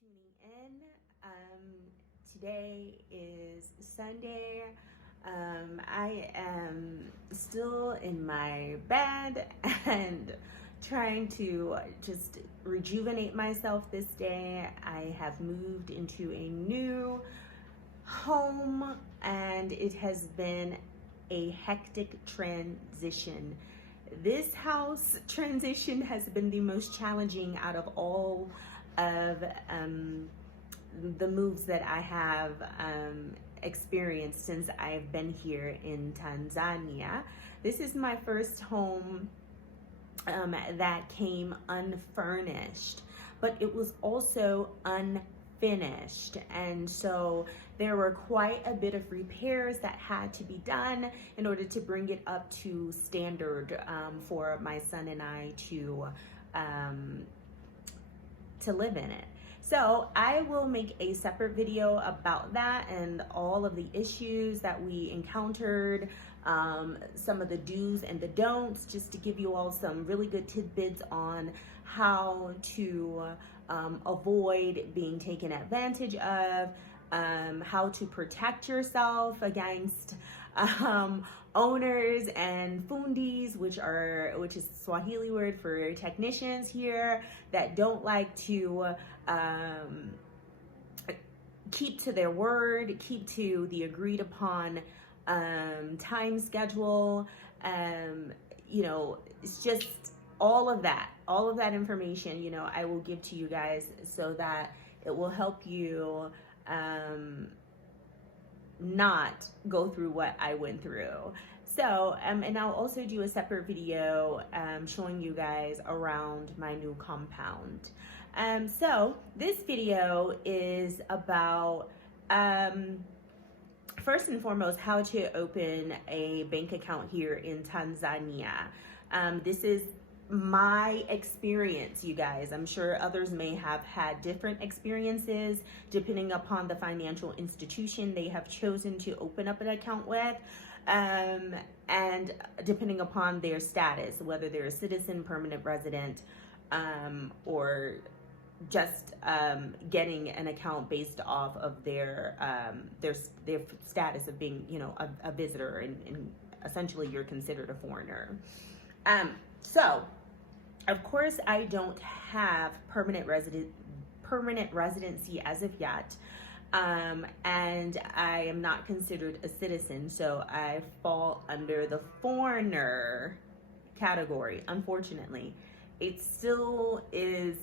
tuning in. Today is Sunday. I am still in my bed and trying to just rejuvenate myself this day. I have moved into a new home and it has been a hectic transition. This house transition has been the most challenging out of all of the moves that I have experienced since I've been here in Tanzania. This is my first home that came unfurnished, but it was also unfinished, and so there were quite a bit of repairs that had to be done in order to bring it up to standard for my son and I to live in it. So I will make a separate video about that and all of the issues that we encountered, some of the do's and the don'ts, just to give you all some really good tidbits on how to avoid being taken advantage of, how to protect yourself against owners and fundis, which is Swahili word for technicians here, that don't like to keep to their word, keep to the agreed upon time schedule. It's just all of that information, I will give to you guys so that it will help you not go through what I went through. So, and I'll also do a separate video showing you guys around my new compound. So this video is about, first and foremost, how to open a bank account here in Tanzania. This is my experience, you guys. I'm sure others may have had different experiences depending upon the financial institution they have chosen to open up an account with, and depending upon their status, whether they're a citizen, permanent resident, or just getting an account based off of their status of being, a visitor, and essentially you're considered a foreigner. So, of course, I don't have permanent residency as of yet, and I am not considered a citizen, so I fall under the foreigner category. Unfortunately, it still is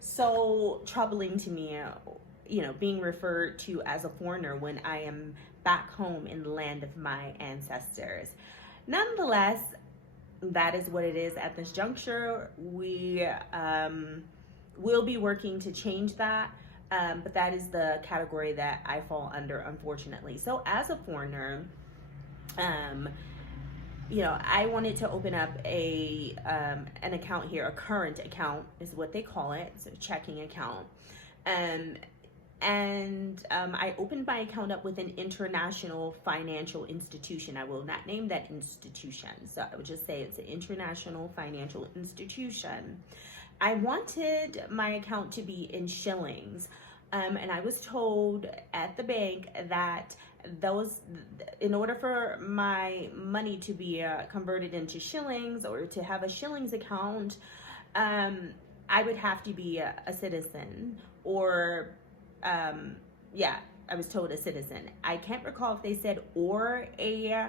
so troubling to me, being referred to as a foreigner when I am back home in the land of my ancestors. Nonetheless, that is what it is at this juncture. We will be working to change that, but that is the category that I fall under, unfortunately. So as a foreigner, I wanted to open up an account here. A current account is what they call it. It's a checking account. And I opened my account up with an international financial institution. I will not name that institution, so I would just say it's an international financial institution. I wanted my account to be in shillings, and I was told at the bank that in order for my money to be converted into shillings or to have a shillings account, I would have to be a citizen, or I was told a citizen. I can't recall if they said or a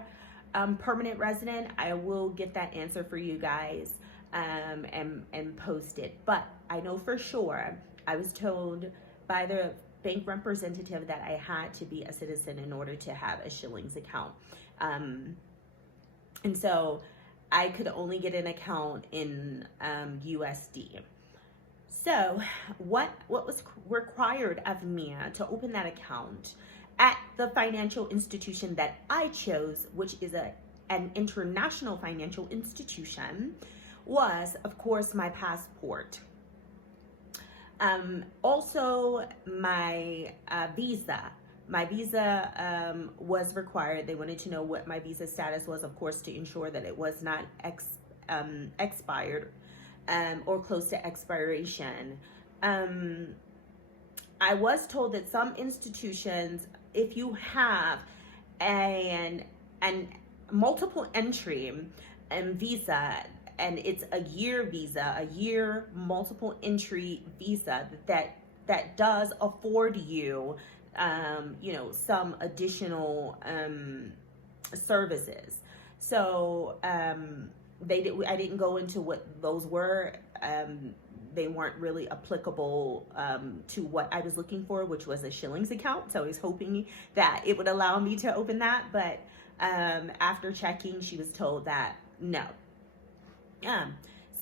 permanent resident. I will get that answer for you guys and post it. But I know for sure I was told by the bank representative that I had to be a citizen in order to have a shillings account. And so I could only get an account in USD. So what was required of me to open that account at the financial institution that I chose, which is an international financial institution, was, of course, my passport. Also, my visa. My visa was required. They wanted to know what my visa status was, of course, to ensure that it was not expired or close to expiration. I was told that some institutions, if you have an multiple entry and visa, and it's a year visa, a year multiple entry visa, that does afford you, some additional services. So I didn't go into what those were. They weren't really applicable to what I was looking for, which was a shillings account. So I was hoping that it would allow me to open that. But after checking, she was told that no.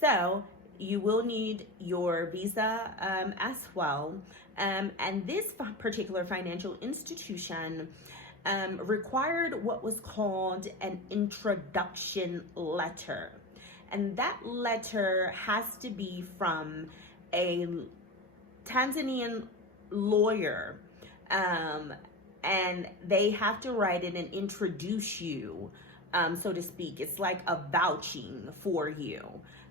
So you will need your visa as well. And this particular financial institution required what was called an introduction letter. And that letter has to be from a Tanzanian lawyer, and they have to write it and introduce you, so to speak. It's like a vouching for you.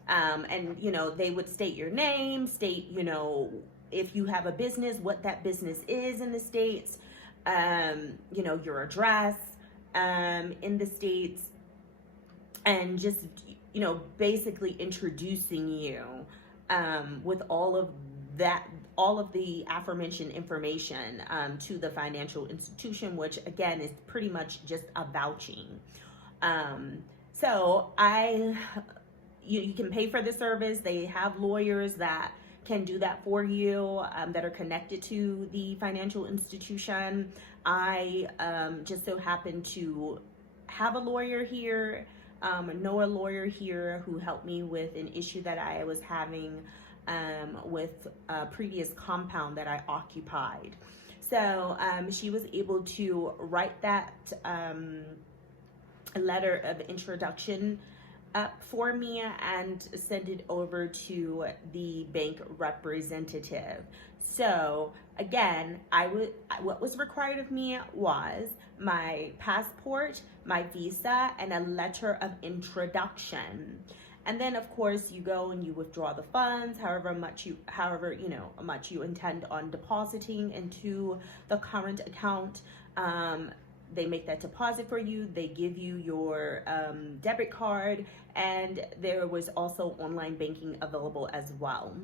And, they would state your name, state, if you have a business, what that business is in the States, your address in the States, and just, basically introducing you with all of the aforementioned information to the financial institution, which again is pretty much just a vouching. So you can pay for the service. They have lawyers that can do that for you, that are connected to the financial institution. I just so happen to have a lawyer here, know a lawyer here who helped me with an issue that I was having with a previous compound that I occupied. So she was able to write that letter of introduction up for me and send it over to the bank representative. So again, what was required of me was my passport, my visa, and a letter of introduction. And then of course you go and you withdraw the funds, however much you intend on depositing into the current account. They make that deposit for you. They give you your debit card, and there was also online banking available as well.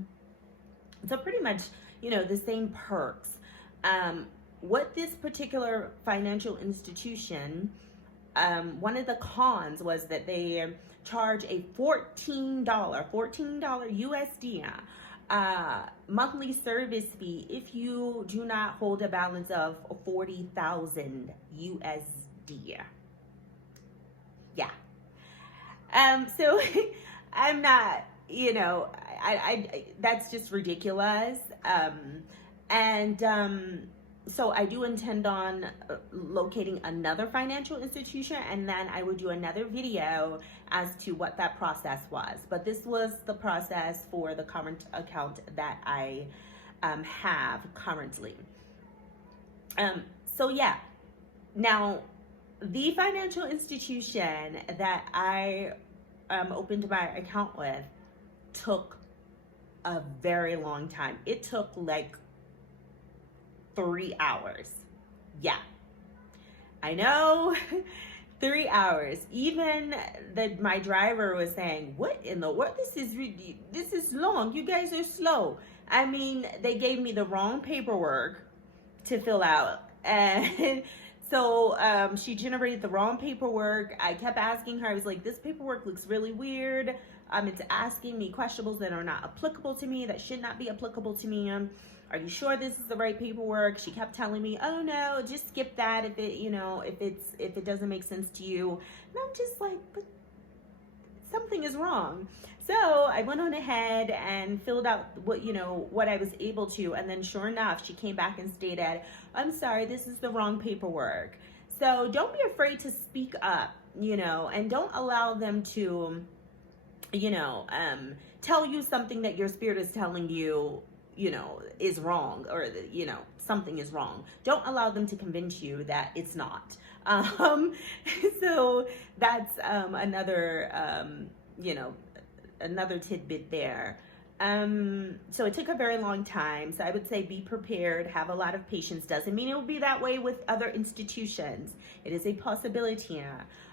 So pretty much, the same perks. What this particular financial institution, one of the cons was that they charge a $14 USD monthly service fee if you do not hold a balance of 40,000 USD. Yeah. So I'm not, I that's just ridiculous. So I do intend on locating another financial institution, and then I would do another video as to what that process was. But this was the process for the current account that I have currently. So yeah, now the financial institution that I opened my account with took a very long time. It took like 3 hours. Yeah, I know. 3 hours. Even my driver was saying, "What in the world? This is long. You guys are slow." I mean, they gave me the wrong paperwork to fill out, and so she generated the wrong paperwork. I kept asking her. I was like, "This paperwork looks really weird. It's asking me questions that are not applicable to me, that should not be applicable to me. Are you sure this is the right paperwork?" She kept telling me, "Oh no, just skip that if it doesn't make sense to you." And I'm just like, but something is wrong. So I went on ahead and filled out what I was able to, and then sure enough, she came back and stated, "I'm sorry, this is the wrong paperwork." So don't be afraid to speak up, and don't allow them to, tell you something that your spirit is telling you, is wrong, or something is wrong. Don't allow them to convince you that it's not. So that's another tidbit there. So it took a very long time. So I would say be prepared, have a lot of patience. Doesn't mean it will be that way with other institutions. It is a possibility.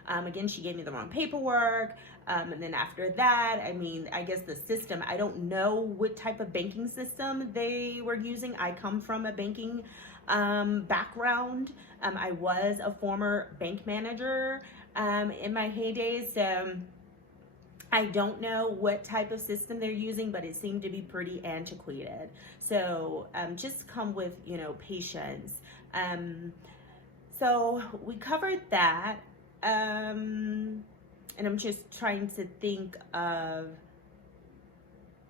Again, she gave me the wrong paperwork. And then after that, I mean, I guess the system, I don't know what type of banking system they were using. I come from a banking background. I was a former bank manager in my heydays. So I don't know what type of system they're using, but it seemed to be pretty antiquated. So just come with, you know, patience. So we covered that. And I'm just trying to think of,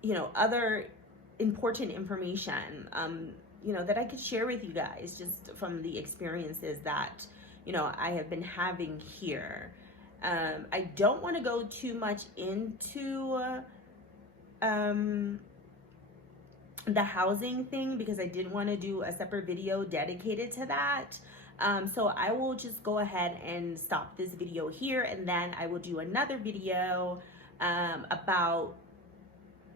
you know, other important information, you know, that I could share with you guys just from the experiences that, you know, I have been having here. I don't want to go too much into the housing thing because I did want to do a separate video dedicated to that. So I will just go ahead and stop this video here, and then I will do another video about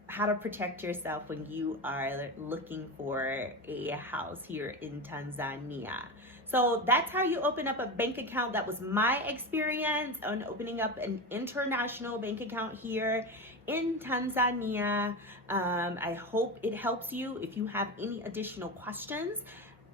how to protect yourself when you are looking for a house here in Tanzania. So that's how you open up a bank account. That was my experience on opening up an international bank account here in Tanzania. I hope it helps you. If you have any additional questions,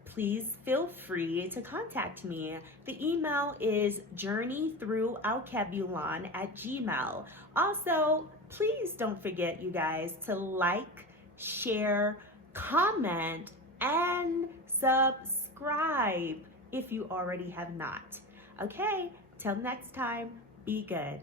please feel free to contact me. The email is journeythroughaucabulon@gmail. Also, please don't forget, you guys, to like, share, comment, and subscribe if you already have not. Okay, till next time, be good.